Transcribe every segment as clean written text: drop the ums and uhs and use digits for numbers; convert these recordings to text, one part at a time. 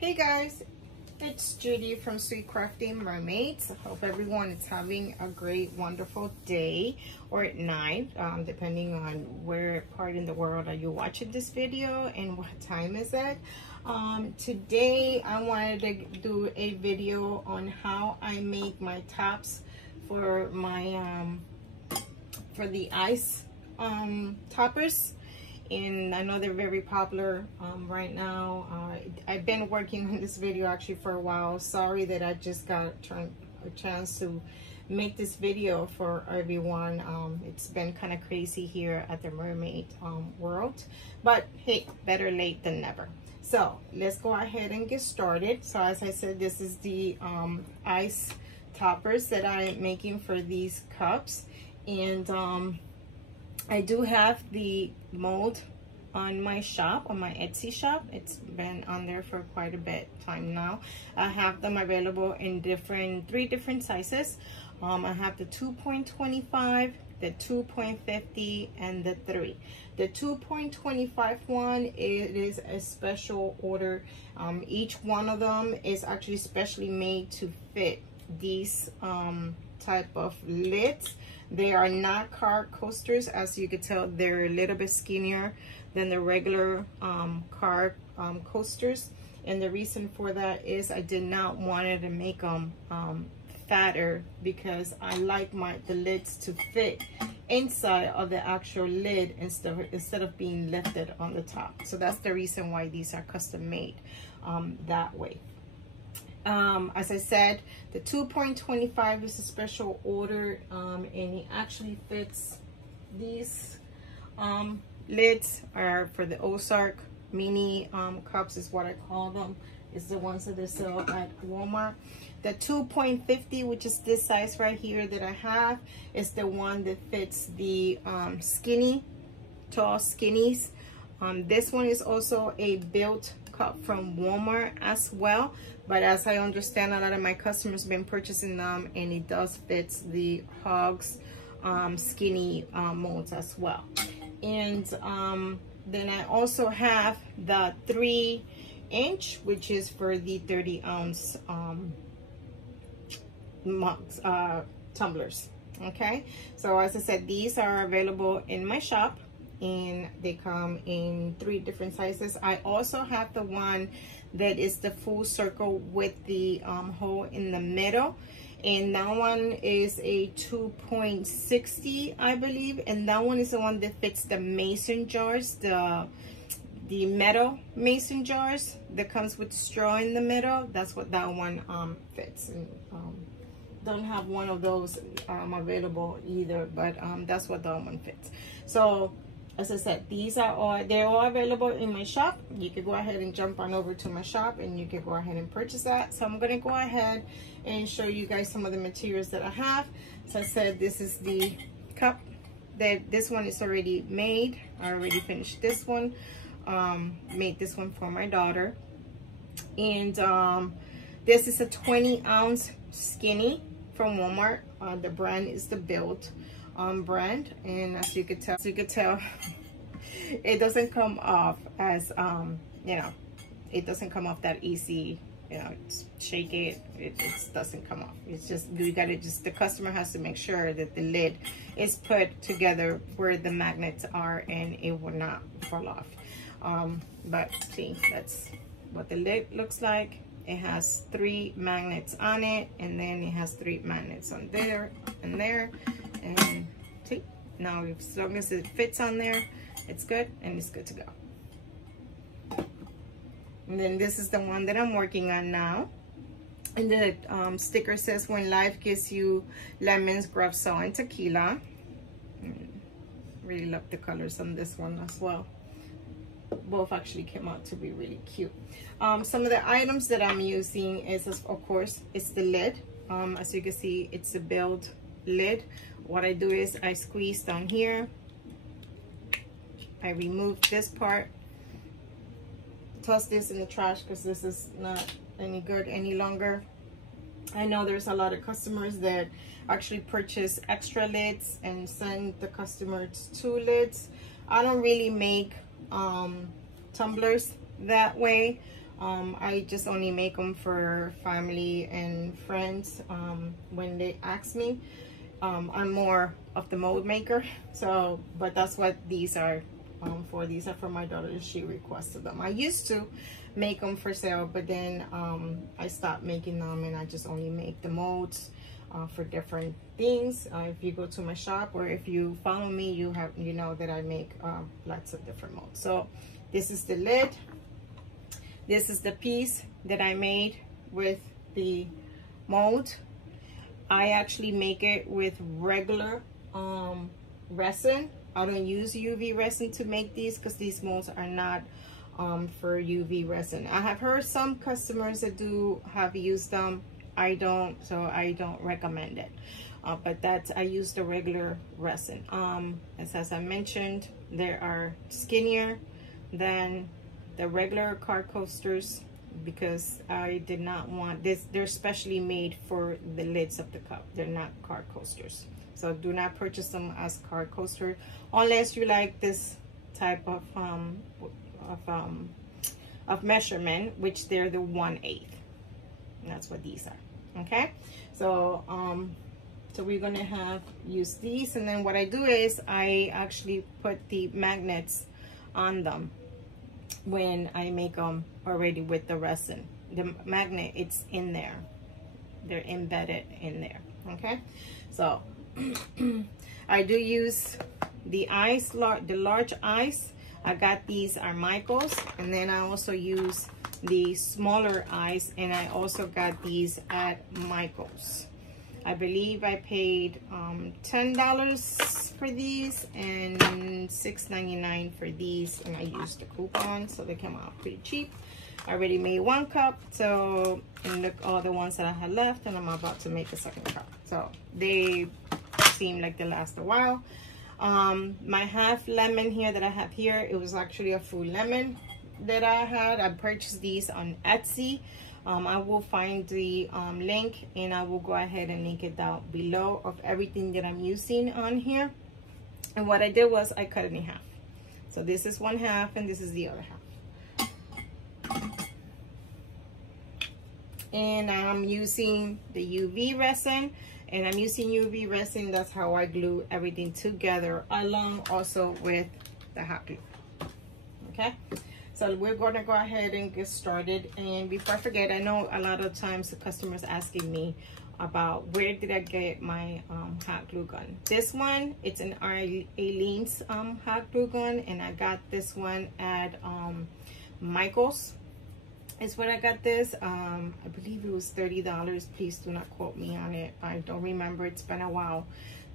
Hey guys, it's Judy from Sweet Crafty Mermaids. I hope everyone is having a great, wonderful day or at night, depending on where part in the world are you watching this video and what time is it. Today I wanted to do a video on how I make my tops for my for the ice toppers. And I know they're very popular right now. I've been working on this video actually for a while. Sorry that I just got a chance to make this video for everyone. It's been kind of crazy here at the mermaid world, but hey, better late than never. So let's go ahead and get started. So as I said, this is the ice toppers that I'm making for these cups, and I do have the mold on my shop, on my Etsy shop. It's been on there for quite a bit time now. I have them available in three different sizes. I have the 2.25, the 2.50, and the 3. The 2.25 one, it is a special order. Each one of them is actually specially made to fit these type of lids. They are not car coasters. As you can tell, they're a little bit skinnier than the regular car coasters. And the reason for that is I did not want to make them fatter, because I like the lids to fit inside of the actual lid instead of being lifted on the top. So that's the reason why these are custom made that way. As I said, the 2.25 is a special order, and it actually fits. These lids are for the Ozark mini cups, is what I call them. It's the ones that they sell at Walmart. The 2.50, which is this size right here that I have, is the one that fits the skinny, tall skinnies. This one is also a built cup from Walmart as well, but as I understand, a lot of my customers have been purchasing them, and it does fit the hogs skinny molds as well. And then I also have the 3-inch, which is for the 30-ounce mugs, tumblers. Okay, so as I said, these are available in my shop, and they come in 3 different sizes. I also have the one that is the full circle with the hole in the middle, and that one is a 2.60, I believe, and that one is the one that fits the mason jars, the metal mason jars that comes with straw in the middle. That's what that one fits. And don't have one of those available either, but that's what that one fits. So as I said, they're all available in my shop. You can go ahead and jump on over to my shop, and you can go ahead and purchase that. So I'm going to go ahead and show you guys some of the materials that I have. So I said, this is the cup. This one is already made. I already finished this one. Made this one for my daughter. And this is a 20-ounce skinny from Walmart. The brand is the Built brand, and as you could tell, it doesn't come off as you know, it doesn't come off that easy. You know, shake it, it just doesn't come off. It's just, you gotta the customer has to make sure that the lid is put together where the magnets are, and it will not fall off. But see, that's what the lid looks like. It has 3 magnets on it, and then it has 3 magnets on there and there. And see, now as long as it fits on there, it's good, and it's good to go. And then this is the one that I'm working on now, and the sticker says, "When life gives you lemons, grab salt and tequila." Really love the colors on this one as well. Both actually came out to be really cute. Some of the items that I'm using is, of course, it's the lid. As you can see, it's a Built lid. What I do is I squeeze down here, I remove this part, toss this in the trash because this is not any good any longer. I know there's a lot of customers that actually purchase extra lids and send the customers 2 lids. I don't really make tumblers that way. I just only make them for family and friends when they ask me. I'm more of the mold maker, so but that's what these are for. These are for my daughter. She requested them. I used to make them for sale, but then I stopped making them, and I just only make the molds for different things. If you go to my shop, or if you follow me, you know that I make lots of different molds. So this is the lid. This is the piece that I made with the mold. I actually make it with regular resin. I don't use UV resin to make these because these molds are not for UV resin. I have heard some customers that have used them. I don't, so I don't recommend it. But I use the regular resin. As I mentioned, they are skinnier than the regular card coasters because I did not want this. They're specially made for the lids of the cup. They're not card coasters. So do not purchase them as card coaster unless you like this type of measurement, which they're the 1/8. And that's what these are. Okay, so so we're gonna use these, and then what I do is I actually put the magnets on them when I make them already with the resin. The magnet, it's in there. They're embedded in there. Okay, so I do use the eyes, the large eyes. I got these are Michaels, and then I also use the smaller eyes, and I also got these at Michaels. I believe I paid $10 for these and $6.99 for these, and I used the coupon, so they came out pretty cheap. I already made 1 cup, so, and look all the ones that I had left, and I'm about to make a 2nd cup. So they seem like they last a while. My half lemon here that I have here, it was actually a full lemon that I had. I purchased these on Etsy. I will find the link, and I will go ahead and link it down below of everything that I'm using on here. And what I did was I cut it in half. So this is 1/2 and this is the other half. And I'm using the UV resin, and I'm using UV resin. That's how I glue everything together, along also with the hot glue. Okay, so we're going to go ahead and get started. And before I forget, I know a lot of times the customers asking me about where did I get my hot glue gun. This one, it's an Aileen's hot glue gun, and I got this one at Michael's. Is where I got this. I believe it was $30. Please do not quote me on it. I don't remember. It's been a while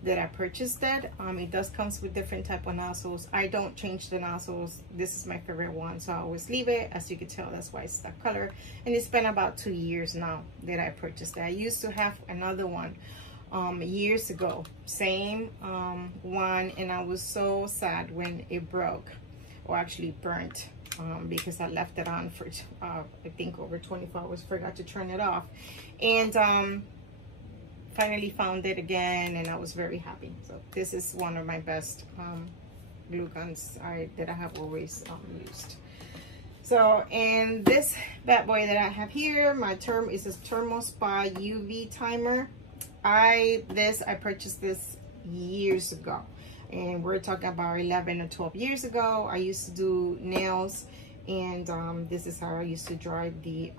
that I purchased that. It does comes with different type of nozzles. I don't change the nozzles. This is my favorite one, so I always leave it. As you can tell, that's why it's that color. And it's been about 2 years now that I purchased that. I used to have another one years ago, same one, and I was so sad when it broke, or actually burnt. Because I left it on for I think over 24 hours, forgot to turn it off, and finally found it again, and I was very happy. So this is one of my best glue guns that I have always used. So, and this bad boy that I have here, my term is this Thermo Spa UV timer. I purchased this years ago. And we're talking about 11 or 12 years ago. I used to do nails, and this is how I used to dry the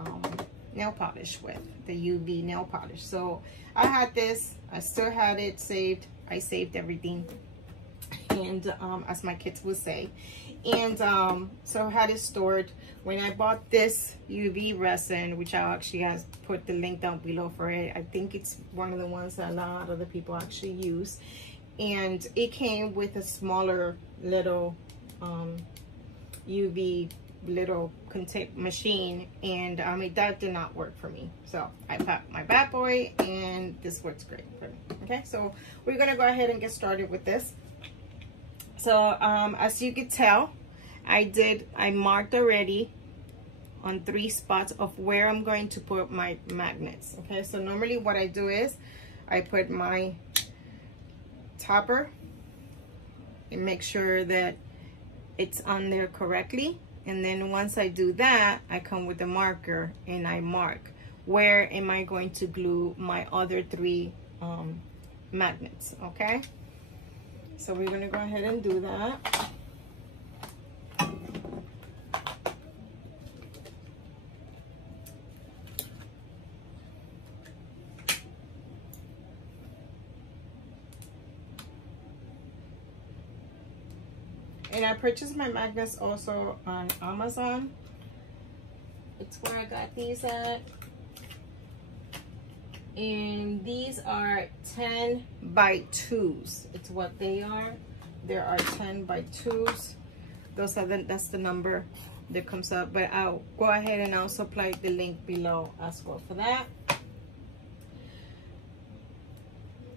nail polish with, the UV nail polish. So I had this, I still had it saved. I saved everything, and as my kids would say. And so I had it stored. When I bought this UV resin, which I actually has put the link down below for it, I think it's one of the ones that a lot of the people actually use. And it came with a smaller little UV little machine, and that did not work for me. So I bought my bad boy, and this works great for me. Okay, so we're gonna go ahead and get started with this. So as you can tell, I marked already on 3 spots of where I'm going to put my magnets. Okay, so normally what I do is I put my topper and make sure that it's on there correctly, And then once I do that, I come with the marker and I mark where am I going to glue my other 3 magnets, okay? So we're gonna go ahead and do that. And I purchased my magnets also on Amazon. It's where I got these at. And these are 10 by 2s. It's what they are. There are 10 by 2s. Those are that's the number that comes up. But I'll go ahead and also apply the link below as well for that.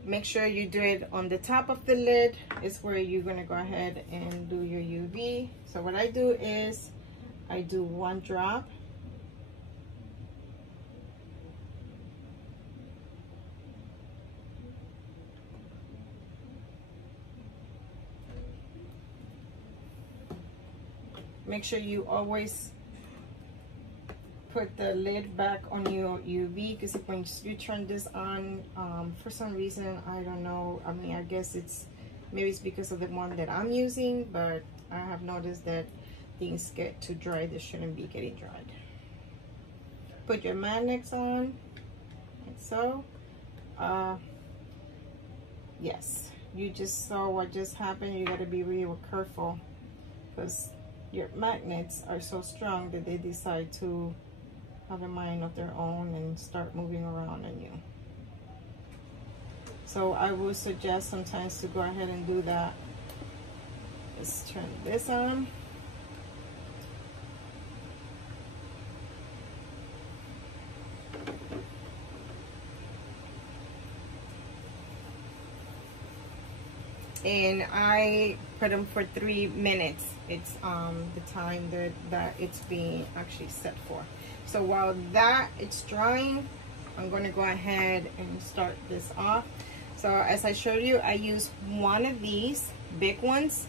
Make sure you do it on the top of the lid is where you're gonna go ahead and do your UV. So what I do is I do 1 drop. Make sure you always put the lid back on your UV, because when you turn this on, for some reason, I don't know, I mean, I guess maybe it's because of the one that I'm using, but I have noticed that things get too dry. They shouldn't be getting dried. Put your magnets on, like so. Yes, you just saw what just happened. You gotta be real careful, because your magnets are so strong that they decide to have a mind of their own and start moving around on you. So I would suggest sometimes to go ahead and do that. Let's turn this on. And I put them for 3 minutes. It's the time that it's being actually set for. So while that it's drying, I'm going to go ahead and start this off. So as I showed you, I use one of these big ones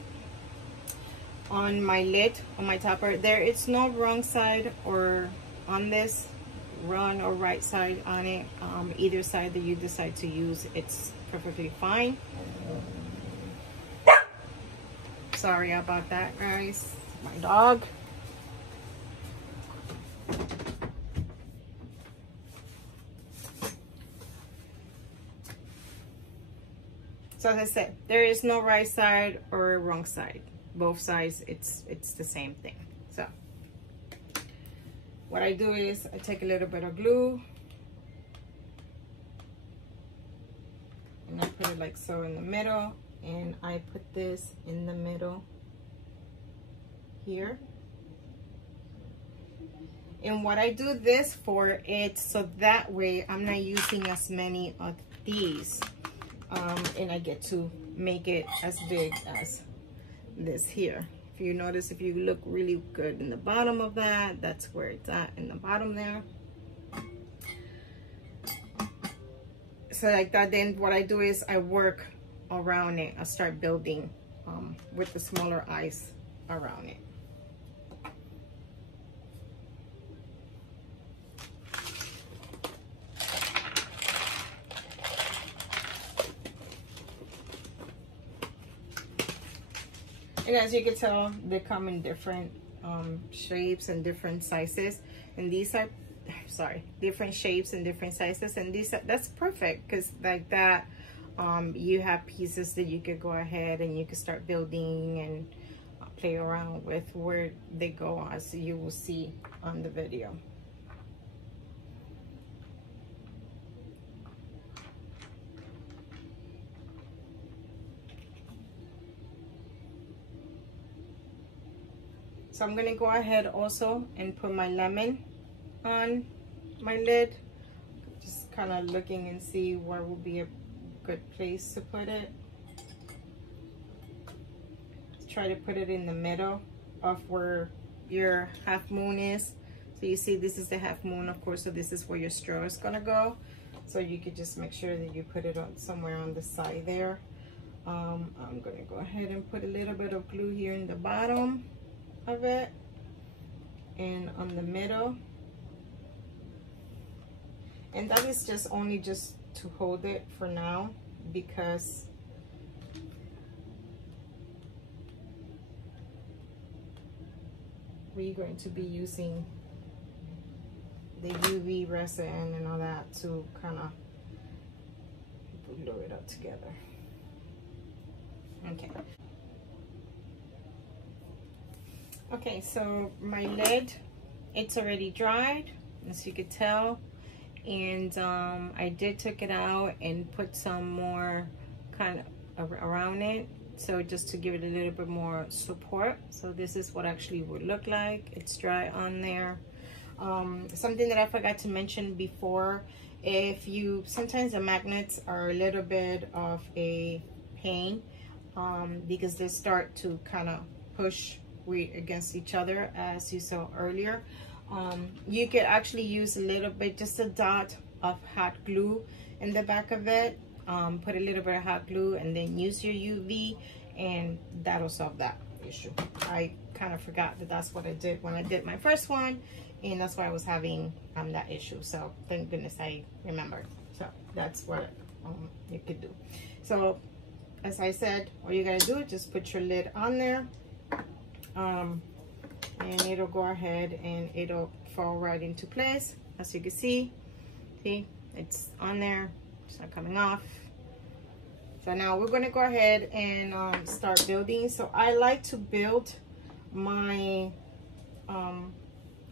on my lid, on my topper. There it's no wrong side or on this, wrong or right side on it. Either side that you decide to use, it's perfectly fine. Sorry about that, guys. My dog. So as I said, there is no right side or wrong side. Both sides, it's the same thing. So what I do is I take a little bit of glue and I put it like so in the middle, and I put this in the middle here. And what I do this for, it's so that way I'm not using as many of these. And I get to make it as big as this here. If you notice, if you look really good in the bottom of that, that's where it's at, in the bottom there. So like that, then what I do is I work around it. I start building with the smaller eyes around it. And as you can tell, they come in different shapes and different sizes. And these are, sorry, different shapes and different sizes. And these, that's perfect, because like that, you have pieces that you could go ahead and you can start building and play around with where they go, as you will see on the video. So I'm gonna go ahead also and put my lemon on my lid. Just kind of looking and see where will be a good place to put it. Try to put it in the middle of where your half moon is. So you see this is the half moon, of course, so this is where your straw is gonna go. So you could just make sure that you put it on somewhere on the side there. I'm gonna go ahead and put a little bit of glue here in the bottom of it. in on the middle, and that is just only just to hold it for now, because we're going to be using the UV resin and all that to kind of glue it up together. Okay. Okay, so my lid, it's already dried, as you could tell, and I did take it out and put some more kind of around it, so just to give it a little bit more support. So this is what actually would look like. It's dry on there. Something that I forgot to mention before, if you, sometimes the magnets are a little bit of a pain, because they start to kind of push weight against each other, as you saw earlier. You could actually use a little bit, just a dot of hot glue in the back of it. Put a little bit of hot glue and then use your UV, and that'll solve that issue. I kind of forgot that that's what I did when I did my first one, and that's why I was having that issue. So thank goodness I remembered. So that's what you could do. So as I said, all you gotta do is just put your lid on there, and it'll go ahead and it'll fall right into place. As you can see, it's on there, it's not coming off. So now we're going to go ahead and start building. So I like to build my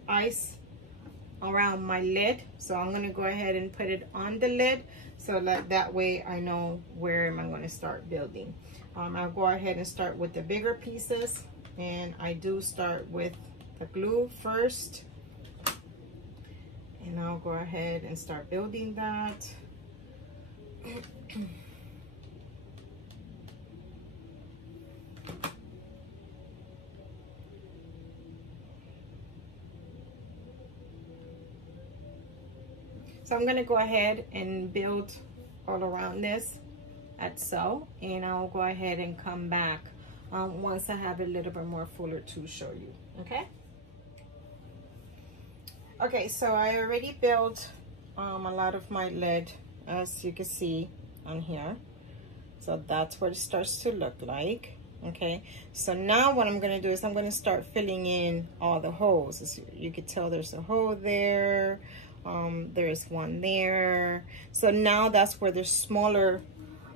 ice around my lid. So I'm going to go ahead and put it on the lid, so that way I know where am I going to start building. I'll go ahead and start with the bigger pieces, and I do start with the glue first, and I'll go ahead and start building that. So I'm gonna go ahead and build all around this at so, and I'll go ahead and come back once I have a little bit more fuller to show you, okay? Okay, so I already built a lot of my lid, as you can see on here. So that's what it starts to look like, okay? So now what I'm gonna do is I'm gonna start filling in all the holes. As you can tell, there's a hole there, there's one there. So now that's where the smaller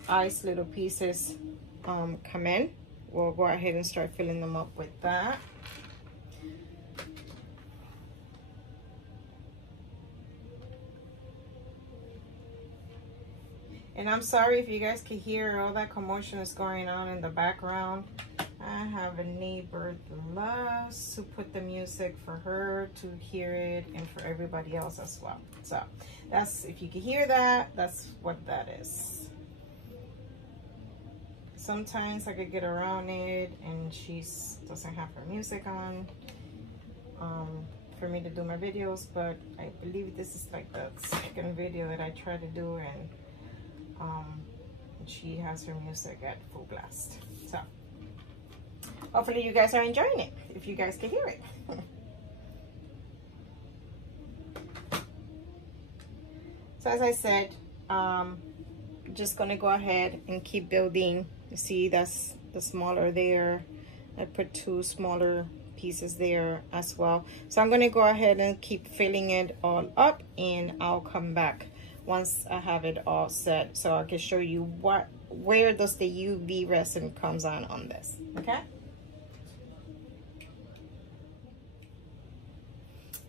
ice little pieces come in. We'll go ahead and start filling them up with that. And I'm sorry if you guys can hear all that commotion that's going on in the background. I have a neighbor that loves to put the music for her to hear it, and for everybody else as well. So that's, if you can hear that, that's what that is. Sometimes I could get around it and she doesn't have her music on for me to do my videos, but I believe this is like the second video that I try to do, and she has her music at full blast. So hopefully you guys are enjoying it, if you guys can hear it. So as I said, just gonna go ahead and keep building. You see, that's the smaller there. I put two smaller pieces there as well. So I'm gonna go ahead and keep filling it all up, and I'll come back once I have it all set, so I can show you where does the UV resin comes on this, okay?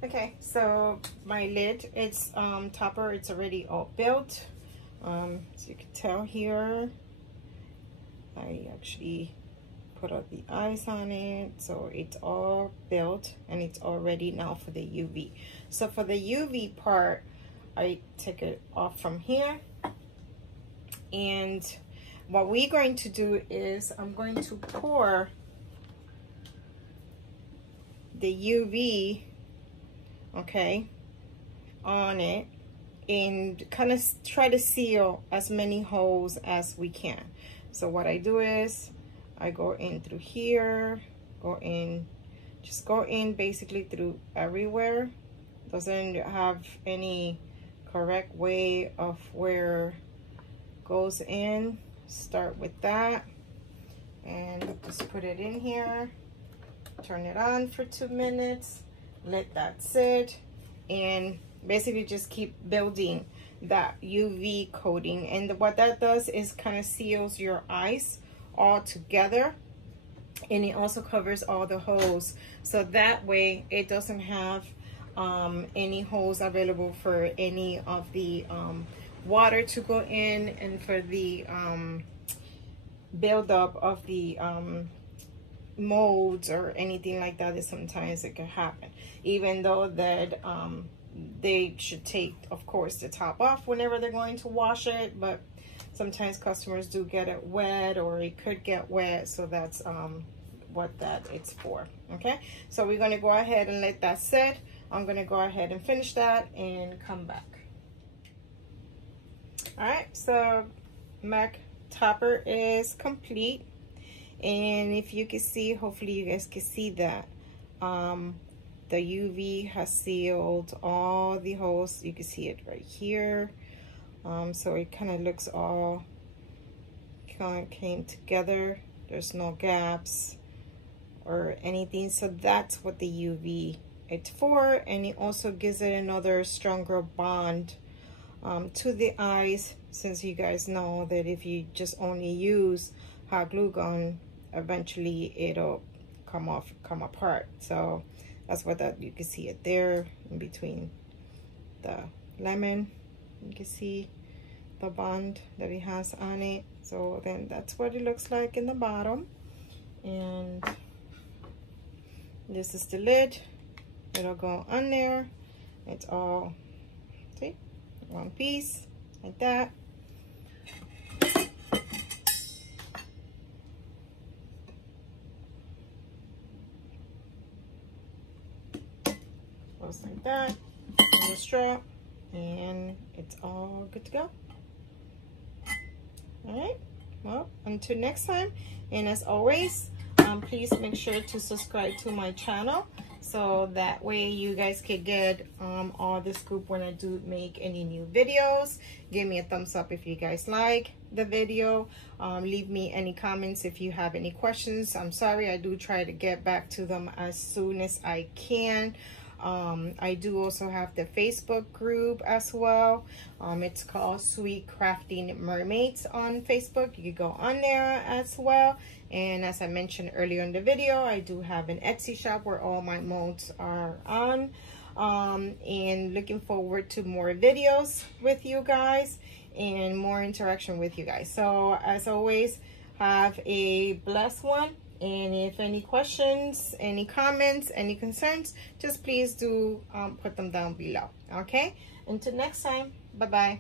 Okay, so my lid, it's topper, it's already all built. As you can tell here, I actually put out the ice on it, so it's all built and it's all ready now for the UV. So for the UV part, I take it off from here, and what we're going to do is I'm going to pour the UV, okay, on it, and kind of try to seal as many holes as we can. So what I do is I go in through here, go in just go in basically through everywhere. Doesn't have any correct way of where goes in. Start with that and just put it in here, turn it on for 2 minutes, let that sit, and basically just keep building that UV coating. And what that does is kind of seals your eyes all together, and it also covers all the holes, so that way it doesn't have any holes available for any of the water to go in, and for the buildup of the molds or anything like that. That sometimes it can happen, even though that they should take, of course, the top off whenever they're going to wash it, but sometimes customers do get it wet, or it could get wet, so that's what that it's for. Okay, so we're going to go ahead and let that sit. I'm going to go ahead and finish that and come back. All right, so MAC topper is complete, and if you can see, hopefully you guys can see that the UV has sealed all the holes. You can see it right here. So it kind of looks all kind of came together. There's no gaps or anything, so that's what the UV it's for. And it also gives it another stronger bond to the eyes, since you guys know that if you just only use hot glue gun, eventually it'll come apart. So that's what that, you can see it there in between the lemon. You can see the bond that it has on it. So then that's what it looks like in the bottom. And this is the lid. It'll go on there. It's all, see, one piece like that. Goes like that, and the strap, and it's all good to go. All right, well, until next time, and as always, please make sure to subscribe to my channel, so that way you guys can get all the scoop when I do make any new videos. Give me a thumbs up if you guys like the video. Leave me any comments if you have any questions. I'm sorry, I do try to get back to them as soon as I can. I do also have the Facebook group as well. It's called Sweet Crafting Mermaids on Facebook. You can go on there as well. And as I mentioned earlier in the video, I do have an Etsy shop where all my molds are on. And looking forward to more videos with you guys and more interaction with you guys. So as always, have a blessed one. And if any questions, any comments, any concerns, just please do put them down below. Okay, until next time, bye bye.